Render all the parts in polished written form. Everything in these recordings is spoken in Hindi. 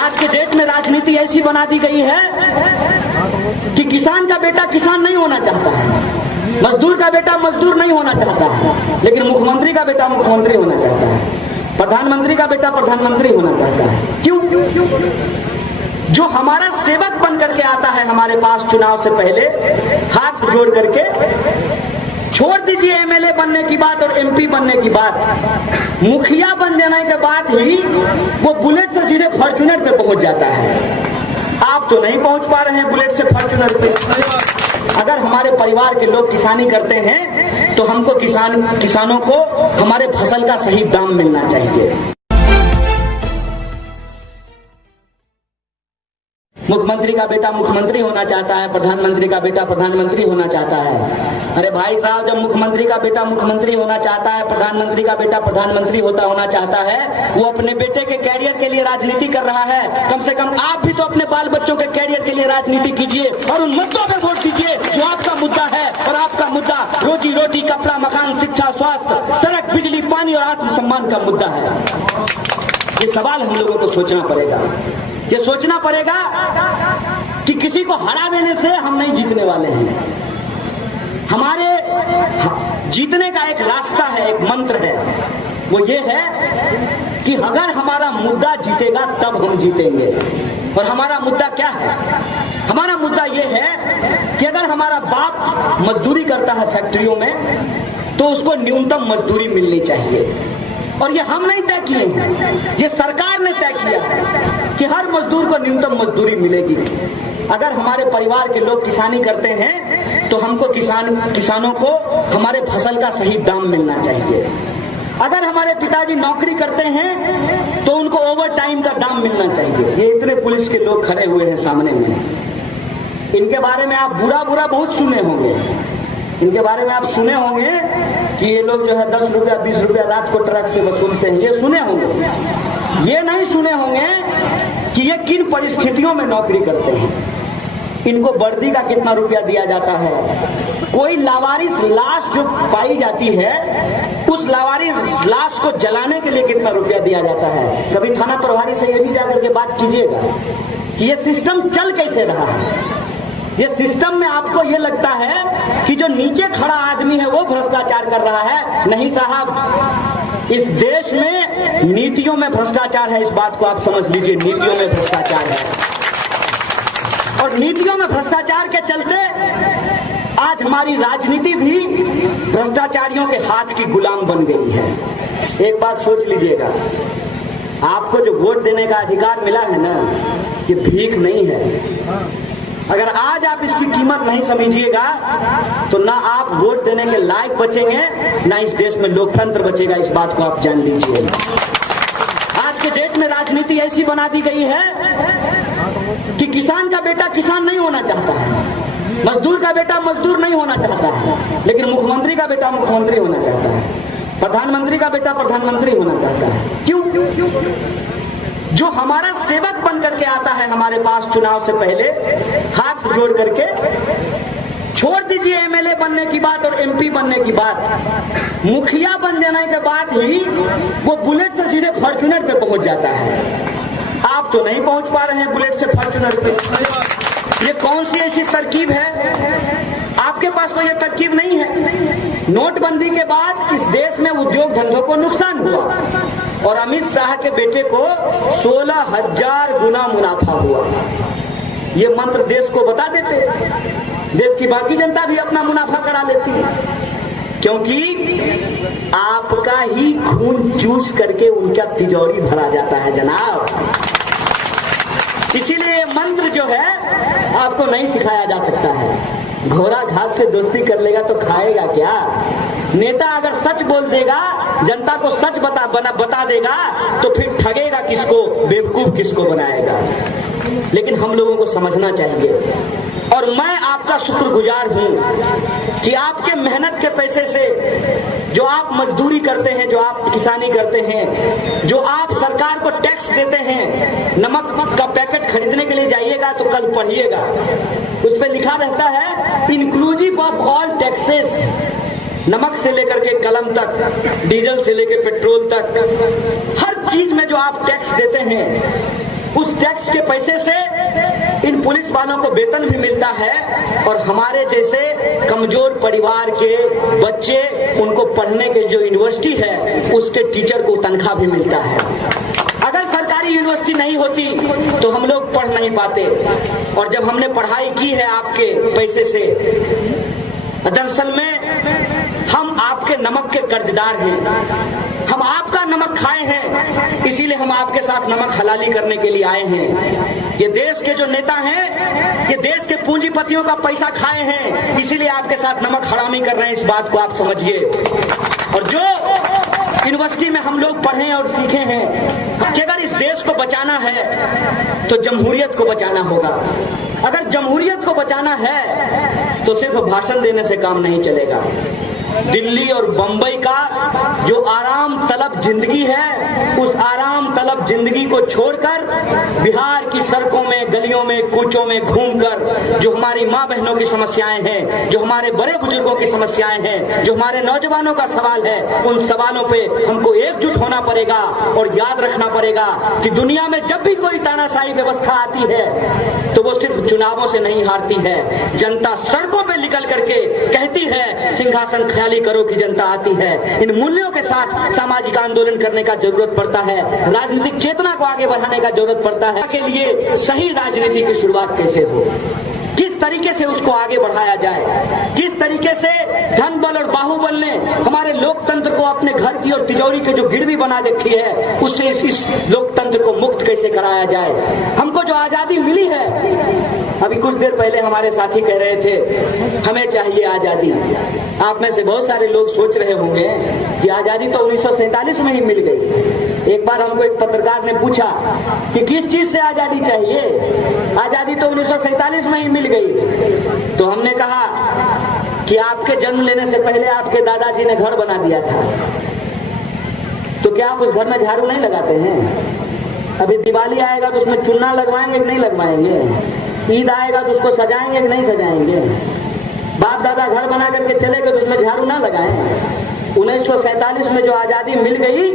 आज के डेट में राजनीति ऐसी बना दी गई है कि किसान का बेटा किसान नहीं होना चाहता है, मजदूर का बेटा मजदूर नहीं होना चाहता है, लेकिन मुख्यमंत्री का बेटा मुख्यमंत्री होना चाहता है, प्रधानमंत्री का बेटा प्रधानमंत्री होना चाहता है। क्यों? जो हमारा सेवक बन करके आता है हमारे पास चुनाव से पहले, हाथ जोड़ करके, छोड़ दीजिए एमएलए बनने की बात और एमपी बनने की बात, मुखिया बन जाने के बाद ही वो बुलेट से सीधे फॉर्च्यूनर पे पहुंच जाता है। आप तो नहीं पहुंच पा रहे हैं बुलेट से फॉर्च्यूनर पे। अगर हमारे परिवार के लोग किसानी करते हैं तो हमको किसानों को हमारे फसल का सही दाम मिलना चाहिए। मुख्यमंत्री का बेटा मुख्यमंत्री होना चाहता है, प्रधानमंत्री का बेटा प्रधानमंत्री होना चाहता है। अरे भाई साहब, जब मुख्यमंत्री का बेटा मुख्यमंत्री होना चाहता है, प्रधानमंत्री का बेटा प्रधानमंत्री होना चाहता है, वो अपने बेटे के कैरियर के लिए राजनीति कर रहा है। कम से कम आप भी तो अपने बाल बच्चों के कैरियर के लिए राजनीति कीजिए और उन मुद्दों पर वोट दीजिए जो आपका मुद्दा है। और आपका मुद्दा रोजी रोटी, कपड़ा, मकान, शिक्षा, स्वास्थ्य, सड़क, बिजली, पानी और आत्मसम्मान का मुद्दा है। ये सवाल हम लोगों को सोचना पड़ेगा। ये सोचना पड़ेगा कि किसी को हरा देने से हम नहीं जीतने वाले हैं। हमारे जीतने का एक रास्ता है, एक मंत्र है, वो ये है कि अगर हमारा मुद्दा जीतेगा तब हम जीतेंगे। और हमारा मुद्दा क्या है? हमारा मुद्दा ये है कि अगर हमारा बाप मजदूरी करता है फैक्ट्रियों में तो उसको न्यूनतम मजदूरी मिलनी चाहिए। और ये हम नहीं तय किए हैं, ये सरकार ने तय किया है कि हर मजदूर को न्यूनतम मजदूरी मिलेगी। अगर हमारे परिवार के लोग किसानी करते हैं तो हमको किसानों को हमारे फसल का सही दाम मिलना चाहिए। अगर हमारे पिताजी नौकरी करते हैं तो उनको ओवर टाइम का दाम मिलना चाहिए। ये इतने पुलिस के लोग खड़े हुए हैं सामने में, इनके बारे में आप बुरा बहुत सुने होंगे। इनके बारे में आप सुने होंगे कि ये लोग जो है 10 रुपया 20 रुपया रात को ट्रक से वसूलते हैं, ये सुने होंगे। ये नहीं सुने होंगे कि ये किन परिस्थितियों में नौकरी करते हैं, इनको वर्दी का कितना रुपया दिया जाता है। कोई लावारिस लाश जो पाई जाती है, उस लावारिस लाश को जलाने के लिए कितना रुपया दिया जाता है। कभी थाना प्रभारी से ये भी जाकर के बात कीजिएगा कि ये सिस्टम चल कैसे रहा है। ये सिस्टम में आपको ये लगता है कि जो नीचे खड़ा आदमी है वो भ्रष्टाचार कर रहा है। नहीं साहब, इस देश में नीतियों में भ्रष्टाचार है, इस बात को आप समझ लीजिए। नीतियों में भ्रष्टाचार है और नीतियों में भ्रष्टाचार के चलते आज हमारी राजनीति भी भ्रष्टाचारियों के हाथ की गुलाम बन गई है। एक बात सोच लीजिएगा, आपको जो वोट देने का अधिकार मिला है ना, ये भीख नहीं है। अगर आज आप इसकी कीमत नहीं समझिएगा तो ना आप वोट देने के लायक बचेंगे, ना इस देश में लोकतंत्र बचेगा। इस बात को आप जान लीजिए। आज के डेट में राजनीति ऐसी बना दी गई है कि किसान का बेटा किसान नहीं होना चाहता है, मजदूर का बेटा मजदूर नहीं होना चाहता है, लेकिन मुख्यमंत्री का बेटा मुख्यमंत्री होना चाहता है, प्रधानमंत्री का बेटा प्रधानमंत्री होना चाहता है। क्यों? जो हमारा सेवक बन करके आता है हमारे पास चुनाव से पहले, हाथ जोड़ करके, छोड़ दीजिए एमएलए बनने की बात और एमपी बनने की बात, मुखिया बन जाने के बाद ही वो बुलेट से सीधे फॉर्च्यूनर पे पहुंच जाता है। आप तो नहीं पहुंच पा रहे हैं बुलेट से फॉर्च्यूनर पे। ये कौन सी ऐसी तरकीब है? आपके पास तो ये तरकीब नहीं है। नोटबंदी के बाद इस देश में उद्योग धंधों को नुकसान हुआ और अमित शाह के बेटे को 16,000 गुना मुनाफा हुआ। ये मंत्र देश को बता देते, देश की बाकी जनता भी अपना मुनाफा करा लेती है, क्योंकि आपका ही खून चूस करके उनका तिजोरी भरा जाता है जनाब। इसीलिए मंत्र जो है आपको नहीं सिखाया जा सकता है। घोड़ा घास से दोस्ती कर लेगा तो खाएगा क्या? नेता अगर सच बोल देगा, जनता को सच बता देगा, तो फिर ठगेगा किसको, बेवकूफ किसको बनाएगा। लेकिन हम लोगों को समझना चाहिए, और मैं आपका शुक्रगुजार हूं कि आपके मेहनत के पैसे से, जो आप मजदूरी करते हैं, जो आप किसानी करते हैं, जो आप सरकार को टैक्स देते हैं, नमक का पैकेट खरीदने के लिए जाइएगा तो कल पढ़िएगा, उस पर लिखा रहता है इंक्लूसिव ऑफ ऑल टैक्सेस। नमक से लेकर के कलम तक, डीजल से लेकर पेट्रोल तक, हर चीज में जो आप टैक्स देते हैं, उस टैक्स पैसे से इन पुलिस वालों को वेतन भी मिलता है और हमारे जैसे कमजोर परिवार के बच्चे, उनको पढ़ने के जो यूनिवर्सिटी है उसके टीचर को तनख्वाह भी मिलता है। अगर सरकारी यूनिवर्सिटी नहीं होती तो हम लोग पढ़ नहीं पाते। और जब हमने पढ़ाई की है आपके पैसे से, दरअसल में हम आपके नमक के कर्जदार हैं। हम आपका नमक खाए हैं, इसीलिए हम आपके साथ नमक हलाली करने के लिए आए हैं। ये देश के जो नेता हैं, ये देश के पूंजीपतियों का पैसा खाए हैं, इसीलिए आपके साथ नमक हरामी कर रहे हैं। इस बात को आप समझिए। और जो यूनिवर्सिटी में हम लोग पढ़े और सीखे हैं कि अगर इस देश को बचाना है तो जमहूरियत को बचाना होगा। अगर जमहूरियत को बचाना है तो सिर्फ भाषण देने से काम नहीं चलेगा। दिल्ली और बंबई का जो आराम तलब जिंदगी है, उस आराम तलब जिंदगी को छोड़कर बिहार की सड़कों में, गलियों में, कूचों में घूमकर जो हमारी माँ बहनों की समस्याएं हैं, जो हमारे बड़े बुजुर्गों की समस्याएं हैं, जो हमारे नौजवानों का सवाल है, उन सवालों पे हमको एकजुट होना पड़ेगा। और याद रखना पड़ेगा कि दुनिया में जब भी कोई तानाशाही व्यवस्था आती है तो वो सिर्फ चुनावों से नहीं हारती है। जनता सड़कों पे निकल करके कहती है सिंहासन ख्याली करो की जनता आती है। इन मूल्यों के साथ सामाजिक आंदोलन करने का जरूरत पड़ता है, राजनीतिक चेतना को आगे बढ़ाने का जरूरत पड़ता है। के लिए सही राजनीति की शुरुआत कैसे हो, किस तरीके से उसको आगे बढ़ाया जाए, किस तरीके से धन बल और बाहुबल ने हमारे लोकतंत्र को अपने घर की और तिजोरी के जो गिरवी बना रखी है, उससे इस लोकतंत्र को मुक्त कैसे कराया जाए। हमको जो आजादी मिली है, अभी कुछ देर पहले हमारे साथी कह रहे थे हमें चाहिए आजादी। आप में से बहुत सारे लोग सोच रहे होंगे कि आजादी तो 1947 में ही मिल गई। एक बार हमको एक पत्रकार ने पूछा कि किस चीज से आजादी चाहिए, आजादी तो 1947 में ही मिल गई। तो हमने कहा कि आपके जन्म लेने से पहले आपके दादाजी ने घर बना दिया था, तो क्या आप उस घर में झाड़ू नहीं लगाते हैं? अभी दिवाली आएगा तो उसमें चूना लगवाएंगे कि नहीं लगवाएंगे? ईद आएगा तो उसको सजाएंगे कि नहीं सजाएंगे? बाप दादा घर बना करके चले गए तो उसमें झाड़ू ना लगाएं? 1947 में जो आजादी मिल गई,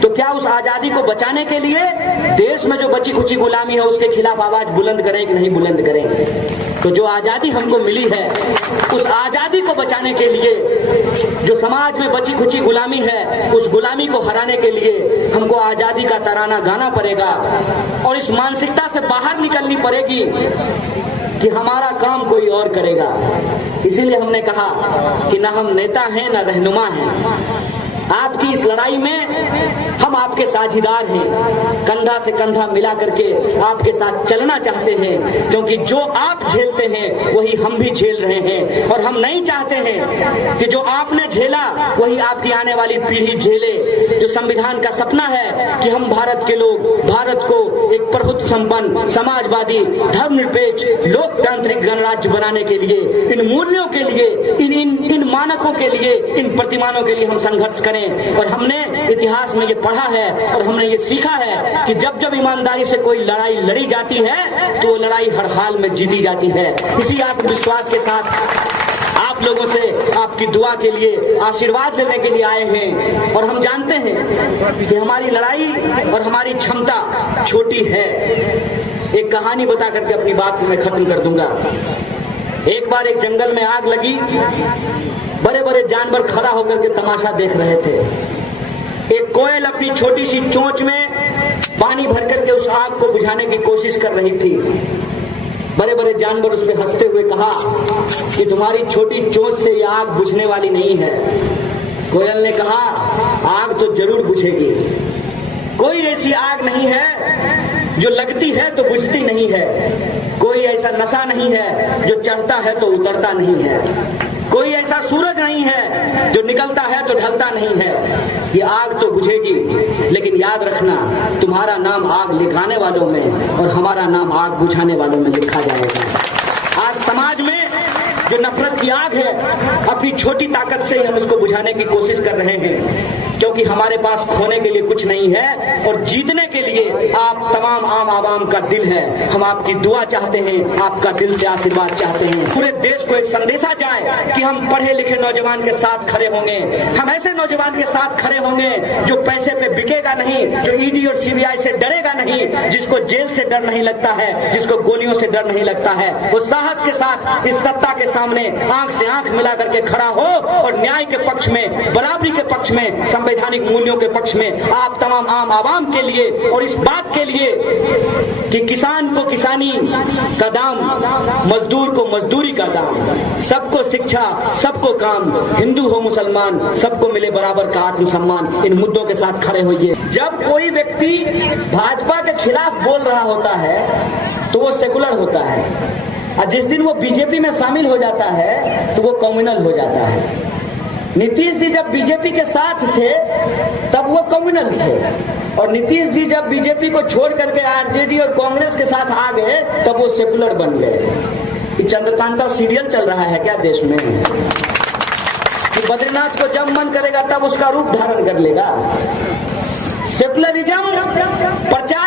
तो क्या उस आजादी को बचाने के लिए देश में जो बची खुची गुलामी है उसके खिलाफ आवाज बुलंद करें कि नहीं बुलंद करें? तो जो आजादी हमको मिली है, उस आजादी को बचाने के लिए, जो समाज में बची खुची गुलामी है, उस गुलामी को हराने के लिए हमको आजादी का तराना गाना पड़ेगा और इस मानसिकता से बाहर निकलनी पड़ेगी कि हमारा काम कोई और करेगा। इसीलिए हमने कहा कि ना हम नेता हैं ना रहनुमा हैं। आपकी इस लड़ाई में हम आपके साझीदार हैं, कंधा से कंधा मिला करके आपके साथ चलना चाहते हैं, क्योंकि जो आप झेलते हैं वही हम भी झेल रहे हैं। और हम नहीं चाहते हैं कि जो आपने झेला वही आपकी आने वाली पीढ़ी झेले। जो संविधान का सपना है कि हम भारत के लोग भारत को एक प्रभुत्व संपन्न, समाजवादी, धर्मनिरपेक्ष, लोकतांत्रिक गणराज्य बनाने के लिए, इन मूल्यों के लिए, इन मानकों के लिए, इन प्रतिमानों के लिए हम संघर्ष करें। और हमने इतिहास में ये पढ़ा है और हमने ये सीखा है कि जब जब ईमानदारी से कोई लड़ाई लड़ी जाती है तो वो लड़ाई हर हाल में जीती जाती है। इसी आत्मविश्वास के साथ आप लोगों से आपकी दुआ के लिए, आशीर्वाद लेने के लिए आए हैं। और हम जानते हैं कि हमारी लड़ाई और हमारी क्षमता छोटी है। एक कहानी बता करके अपनी बात मैं खत्म कर दूंगा। एक बार एक जंगल में आग लगी, बड़े बड़े जानवर खड़ा होकर के तमाशा देख रहे थे। एक कोयल अपनी छोटी सी चोंच में पानी भर करके उस आग को बुझाने की कोशिश कर रही थी। बड़े बड़े जानवर उस पर हंसते हुए कहा कि तुम्हारी छोटी चोंच से यह आग बुझने वाली नहीं है। कोयल ने कहा आग तो जरूर बुझेगी। कोई ऐसी आग नहीं है जो लगती है तो बुझती नहीं है। कोई ऐसा नशा नहीं है जो चढ़ता है तो उतरता नहीं है। कोई ऐसा सूरज नहीं है जो निकलता है तो ढलता नहीं है। ये आग तो बुझेगी, लेकिन याद रखना तुम्हारा नाम आग लिखाने वालों में और हमारा नाम आग बुझाने वालों में लिखा जाएगा। आज समाज में जो नफरत की आग है, अपनी छोटी ताकत से ही हम उसको बुझाने की कोशिश कर रहे हैं। क्योंकि हमारे पास खोने के लिए कुछ नहीं है और जीतने के लिए आप तमाम आम आवाम का दिल है। हम आपकी दुआ चाहते हैं, आपका दिल से आशीर्वाद चाहते हैं। पूरे देश को एक संदेशा जाए कि हम पढ़े लिखे नौजवान के साथ खड़े होंगे, हम ऐसे नौजवान के साथ खड़े होंगे जो पैसे पे बिकेगा नहीं, जो ईडी और सीबीआई से डरेगा नहीं, जिसको जेल से डर नहीं लगता है, जिसको गोलियों से डर नहीं लगता है। वो साहस के साथ इस सत्ता के सामने आंख से आंख मिला करके खड़ा हो और न्याय के पक्ष में, बराबरी के पक्ष में, संवैधानिक मूल्यों के पक्ष में आप तमाम आम आवाम के लिए और इस बात के लिए कि किसान को किसानी का दाम, मजदूर को मजदूरी का दाम, सबको शिक्षा, सबको काम, हिंदू हो मुसलमान, सबको मिले बराबर का आत्मसम्मान, इन मुद्दों के साथ खड़े होइए। जब कोई व्यक्ति भाजपा के खिलाफ बोल रहा होता है तो वो सेकुलर होता है, और जिस दिन वो बीजेपी में शामिल हो जाता है तो वो कम्युनल हो जाता है। नीतीश जी जब बीजेपी के साथ थे तब वो कम्युनल थे, और नीतीश जी जब बीजेपी को छोड़ करके आरजेडी और कांग्रेस के साथ आ गए तब वो सेकुलर बन गए। चंद्रकांता सीरियल चल रहा है क्या देश में कि बद्रीनाथ को जब मन करेगा तब उसका रूप धारण कर लेगा। सेकुलरिज्म प्रचार